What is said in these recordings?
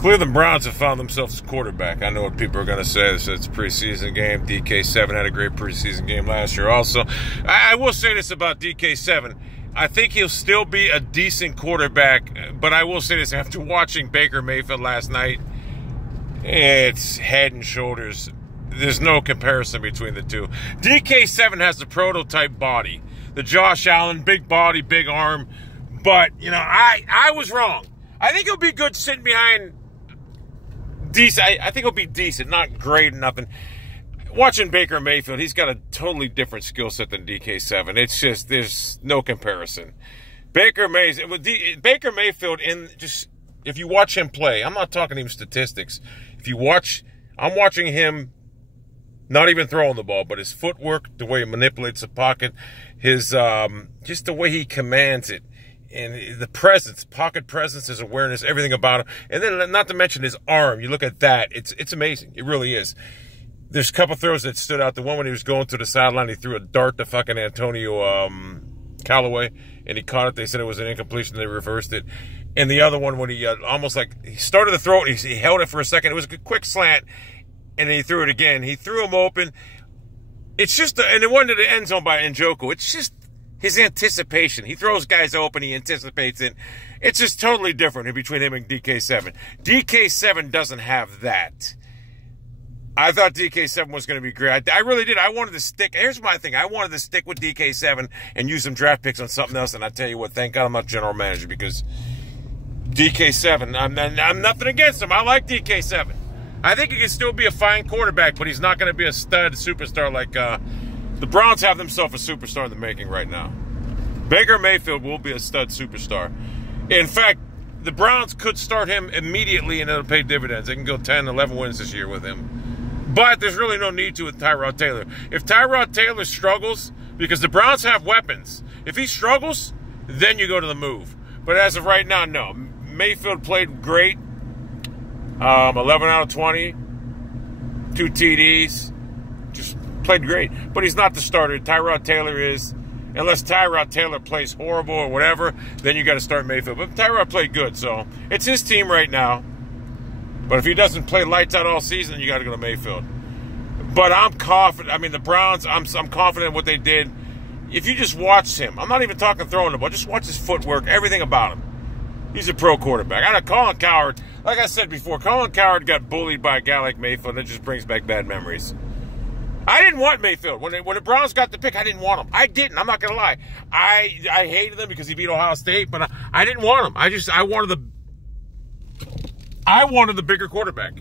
Cleveland Browns have found themselves a quarterback. I know what people are going to say. It's a preseason game. DK7 had a great preseason game last year also. I will say this about DK7. I think he'll still be a decent quarterback, but I will say this. After watching Baker Mayfield last night, it's head and shoulders. There's no comparison between the two. DK7 has the prototype body. The Josh Allen, big body, big arm. But, you know, I was wrong. I think he'll be good sitting behind decent. I think he'll be decent, not great or nothing. Watching Baker Mayfield, he's got a totally different skill set than DK7. It's just, there's no comparison. Baker Mayfield, if you watch him play, I'm not talking even statistics. I'm watching him not even throwing the ball, but his footwork, the way he manipulates the pocket, his just the way he commands it. And the presence, pocket presence, his awareness, everything about him. And then not to mention his arm. You look at that. It's amazing. It really is. There's a couple throws that stood out. The one when he was going to the sideline, he threw a dart to fucking Antonio Callaway, and he caught it. They said it was an incompletion. They reversed it. And the other one when he almost like he started to throw it, he held it for a second. It was a quick slant, and then he threw it again. He threw him open. It's just, and it went to the end zone by Njoku. It's just his anticipation. He throws guys open. He anticipates it. It's just totally different between him and DK7. DK7 doesn't have that. I thought DK7 was going to be great. I really did. I wanted to stick. Here's my thing. I wanted to stick with DK7 and use some draft picks on something else. And I tell you what, thank God I'm not general manager, because DK7, I'm nothing against him. I like DK7. I think he can still be a fine quarterback, but he's not going to be a stud superstar like the Browns have themselves a superstar in the making right now. Baker Mayfield will be a stud superstar. In fact, the Browns could start him immediately and it'll pay dividends. They can go 10, 11 wins this year with him. But there's really no need to with Tyrod Taylor. If Tyrod Taylor struggles, because the Browns have weapons, if he struggles, then you go to the move. But as of right now, no. Mayfield played great. 11 out of 20. 2 TDs. Just played great. But he's not the starter. Tyrod Taylor is. Unless Tyrod Taylor plays horrible or whatever, then you got to start Mayfield. But Tyrod played good, so it's his team right now. But if he doesn't play lights out all season, you got to go to Mayfield. But I'm confident. I mean, the Browns, I'm confident in what they did. If you just watch him, I'm not even talking throwing the ball, just watch his footwork, everything about him. He's a pro quarterback. I know Colin Cowherd, like I said before, Colin Cowherd got bullied by a guy like Mayfield, and it just brings back bad memories. I didn't want Mayfield. When the Browns got the pick, I didn't want him. I didn't. I'm not going to lie. I hated him because he beat Ohio State, but I didn't want him. I wanted the bigger quarterback.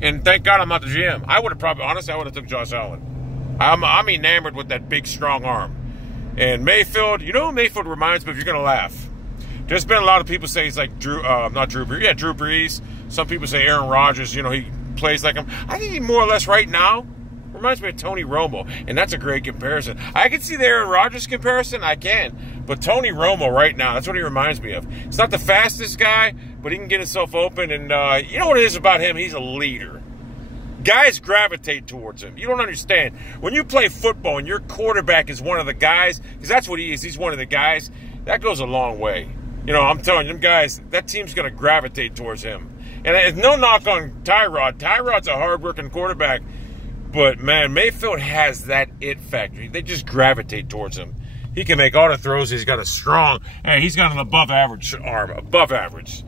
And thank God I'm not the GM. I would have took Josh Allen. I'm enamored with that big, strong arm. And Mayfield, you know who Mayfield reminds me of? You're going to laugh. There's been a lot of people say he's like Drew Brees. Some people say Aaron Rodgers, you know, he plays like him. I think he more or less right now reminds me of Tony Romo, and that's a great comparison. I can see the Aaron Rodgers comparison, I can, but Tony Romo right now, that's what he reminds me of. He's not the fastest guy, but he can get himself open, and you know what it is about him? He's a leader. Guys gravitate towards him. You don't understand. When you play football and your quarterback is one of the guys, because that's what he is, he's one of the guys, that goes a long way. You know, I'm telling you, them guys, that team's going to gravitate towards him. And there's no knock on Tyrod. Tyrod's a hard-working quarterback. But, man, Mayfield has that it factor. They just gravitate towards him. He can make all the throws. He's got a strong, and he's got an above-average arm. Above average.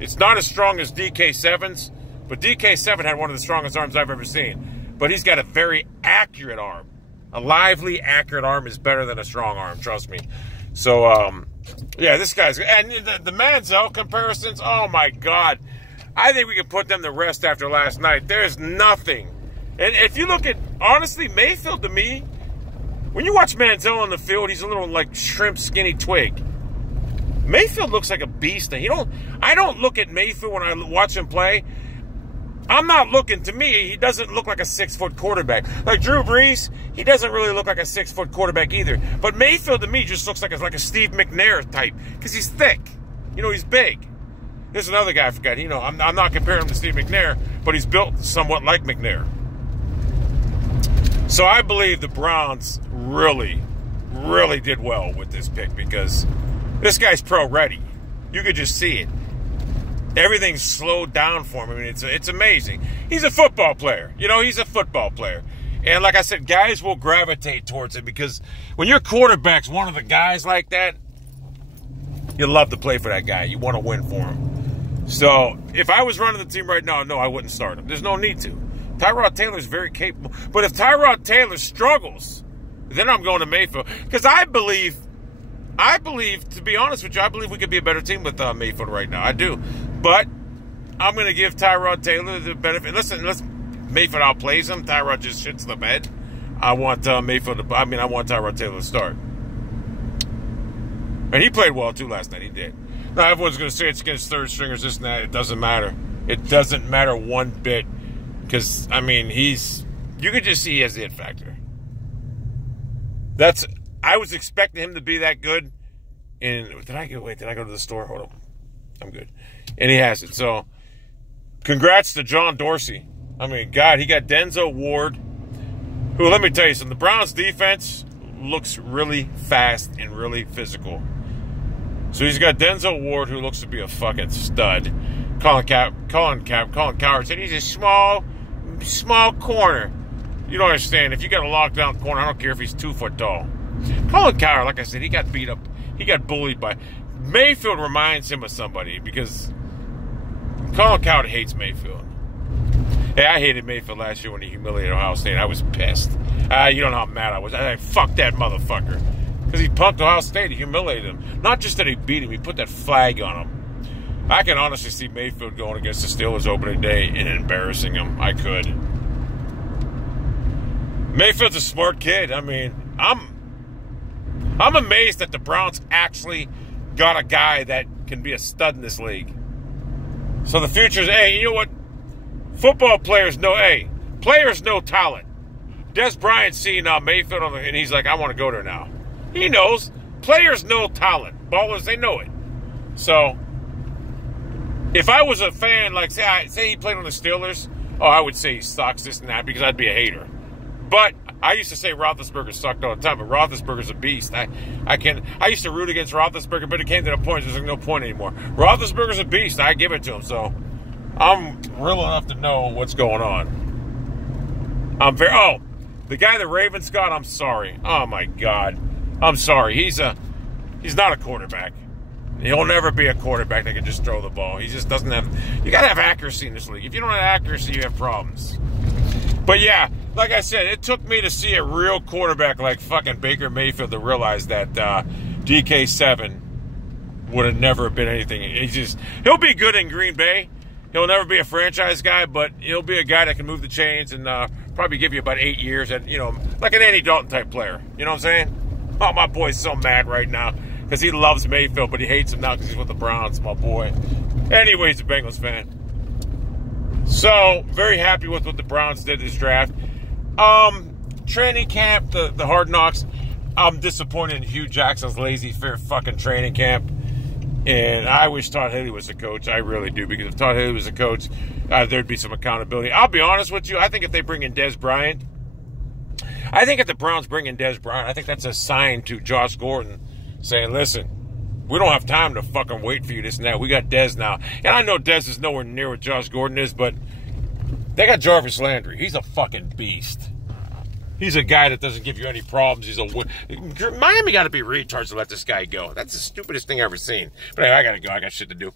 It's not as strong as DK7's, but DK7 had one of the strongest arms I've ever seen. But he's got a very accurate arm. A lively, accurate arm is better than a strong arm, trust me. So, yeah, this guy's... And the Manziel comparisons, oh, my God. I think we can put them to rest after last night. There's nothing. And if you look at, honestly, Mayfield to me, when you watch Manziel on the field, he's a little like shrimp skinny twig. Mayfield looks like a beast. I don't look at Mayfield when I watch him play. I'm not looking, to me, he doesn't look like a 6-foot quarterback. Like Drew Brees, he doesn't really look like a 6-foot quarterback either. But Mayfield to me just looks like a Steve McNair type because he's thick. You know, he's big. There's another guy I forgot. You know, I'm not comparing him to Steve McNair, but he's built somewhat like McNair. So I believe the Browns really, really did well with this pick because this guy's pro ready. You could just see it. everything's slowed down for him. I mean, it's amazing. He's a football player. You know, he's a football player. And like I said, guys will gravitate towards it because when your quarterback's one of the guys like that, you love to play for that guy. You want to win for him. So if I was running the team right now, no, I wouldn't start him. There's no need to. Tyrod Taylor's very capable. But if Tyrod Taylor struggles, then I'm going to Mayfield. Because I believe, to be honest with you, I believe we could be a better team with Mayfield right now. I do. But I'm going to give Tyrod Taylor the benefit. Listen, Mayfield outplays him. Tyrod just shits the bed. I want Mayfield I want Tyrod Taylor to start. And he played well, too, last night. He did. Now, everyone's going to say it's against third stringers, this and that. It doesn't matter. It doesn't matter one bit. Because, I mean, you could just see he has the it factor. I was expecting him to be that good. And did I go to the store? Hold on. I'm good. And he has it. So, congrats to John Dorsey. I mean, God, he got Denzel Ward. Who, let me tell you something. The Browns defense looks really fast and really physical. So he's got Denzel Ward, who looks to be a fucking stud. Colin Coward said he's a small corner. You don't understand. If you got a lockdown corner, I don't care if he's 2 foot tall. Colin Coward, like I said, he got beat up. He got bullied by... Mayfield reminds him of somebody because Colin Coward hates Mayfield. Hey, I hated Mayfield last year when he humiliated Ohio State. I was pissed. You don't know how mad I was. I said, fuck that motherfucker. Because he punked Ohio State. He humiliated him. Not just that he beat him. He put that flag on him. I can honestly see Mayfield going against the Steelers opening day and embarrassing him. I could. Mayfield's a smart kid. I mean, I'm amazed that the Browns actually got a guy that can be a stud in this league. So the future's, hey, you know what? Football players know, players know talent. Des Bryant's seen Mayfield and he's like, I want to go there now. He knows. Players know talent. Ballers, they know it. So, if I was a fan, like, say he played on the Steelers, I would say he sucks, this and that, because I'd be a hater. But I used to say Roethlisberger sucked all the time, but Roethlisberger's a beast. I used to root against Roethlisberger, but it came to the point there's like no point anymore. Roethlisberger's a beast. I give it to him, so I'm real enough to know what's going on. The guy the Ravens got, I'm sorry. Oh my God. I'm sorry. He's not a quarterback. He'll never be a quarterback that can just throw the ball. He just doesn't have... You got to have accuracy in this league. If you don't have accuracy, you have problems. But yeah, like I said, it took me to see a real quarterback like fucking Baker Mayfield to realize that DK7 would have never been anything. He'll be good in Green Bay. He'll never be a franchise guy, but he'll be a guy that can move the chains and probably give you about 8 years, and like an Andy Dalton type player. You know what I'm saying? Oh, my boy's so mad right now because he loves Mayfield, but he hates him now because he's with the Browns, my boy. Anyway, he's a Bengals fan. So, very happy with what the Browns did this draft. Training camp, the Hard Knocks, I'm disappointed in Hugh Jackson's lazy fair fucking training camp. And I wish Todd Haley was the coach. I really do, because if Todd Haley was the coach, there'd be some accountability. I'll be honest with you. I think if they bring in Des Bryant, I think if the Browns bring in Des Bryant, I think that's a sign to Josh Gordon saying, listen, we don't have time to fucking wait for you, this and that. We got Des now. And I know Des is nowhere near what Josh Gordon is, but they got Jarvis Landry. He's a fucking beast. He's a guy that doesn't give you any problems. Miami got to be retards to let this guy go. That's the stupidest thing I've ever seen. But hey, I got to go. I got shit to do.